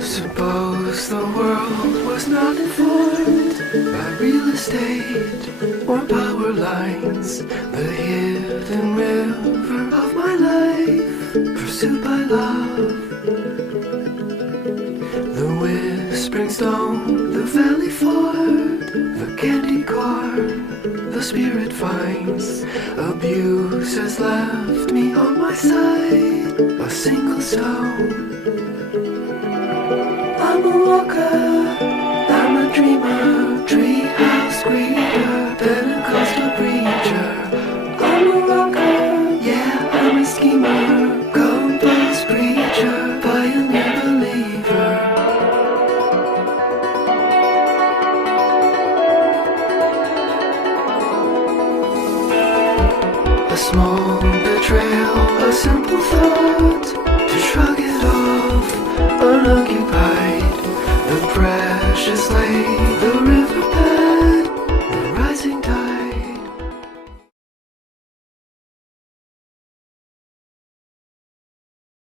Suppose the world was not informed by real estate or power lines, the hidden river of my life, pursued by love. The whispering stone, the valley ford, the candy corn, the spirit finds. Abuse has left me on my side, a single stone. I'm a walker, I'm a dreamer, treehouse greeter, Pentecostal preacher. I'm a rocker, yeah, I'm a schemer, compost preacher, pioneer believer. A small